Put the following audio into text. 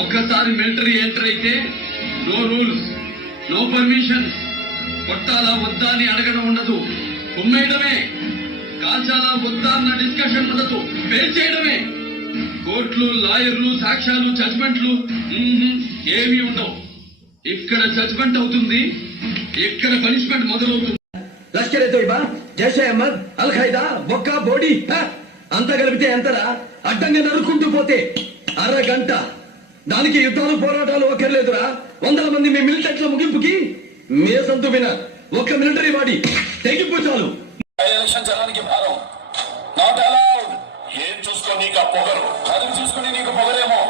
ఒక్కసారి military enter అయితే no rules, no permissions. కొట్టాలా వద్దా అని అడగడం ఉండదు, కుమ్మేయడమే. కాల్చాలా వద్దా అన్న డిస్కషన్ ఉండదు, పేల్చేయడమే. కోర్టులు, లాయర్లు, సాక్ష్యాలు, జడ్జ్మెంట్లు ఏమీ ఉండవు. ఇక్కడ జడ్జ్మెంట్ అవుతుంది, ఇక్కడ పనిష్మెంట్ మొదలవుతుంది. లష్కర్ తోయిబా, జైషే అహ్మద్, అల్ ఖైదా, బొక్కా, బోడీ అంతా కలిపితే ఎంతరా? అడ్డంగా నరుక్కుంటూ పోతే అరగంట. దానికి యుద్ధాలు, పోరాటాలు ఒక్కర్లేదురా. 100 మంది మీ మిలిటెంట్ల ముగింపుకి మేసంతు విన ఒక్క మిలిటరీ వాడి తెగిపో చాలు. ఎలక్షన్ జనానికి భారం. Not allowed. ఏం చూసుకో నీకు పొగరు, అది చూసుకుని నీకు పొగరేమో.